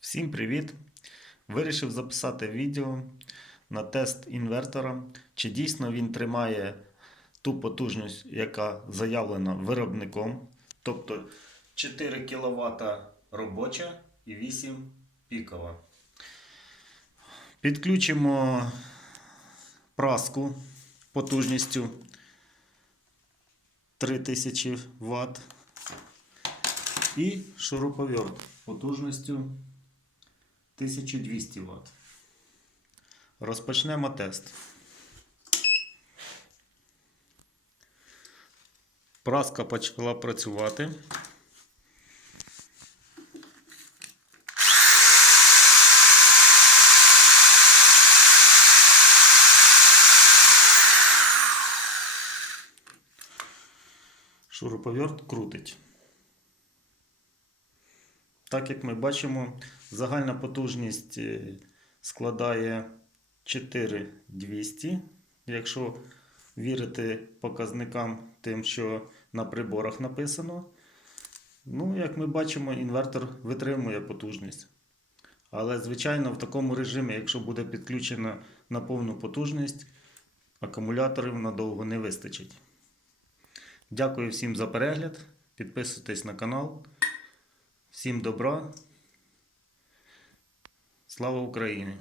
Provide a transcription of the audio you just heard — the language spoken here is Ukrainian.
Всім привіт! Вирішив записати відео на тест інвертора, чи дійсно він тримає ту потужність, яка заявлена виробником, тобто 4 кВт робоча і 8 пікова. Підключимо праску потужністю 3000 Вт і шуруповерт потужністю 1200 Вт. Розпочнемо тест. Праска почала працювати. Шуруповерт крутить. Так як ми бачимо, загальна потужність е, складає 4200, якщо вірити показникам тим, що на приборах написано. Ну, як ми бачимо, інвертор витримує потужність. Але, звичайно, в такому режимі, якщо буде підключено на повну потужність, акумуляторів надовго не вистачить. Дякую всім за перегляд. Підписуйтесь на канал. Всім добра. Слава Україні!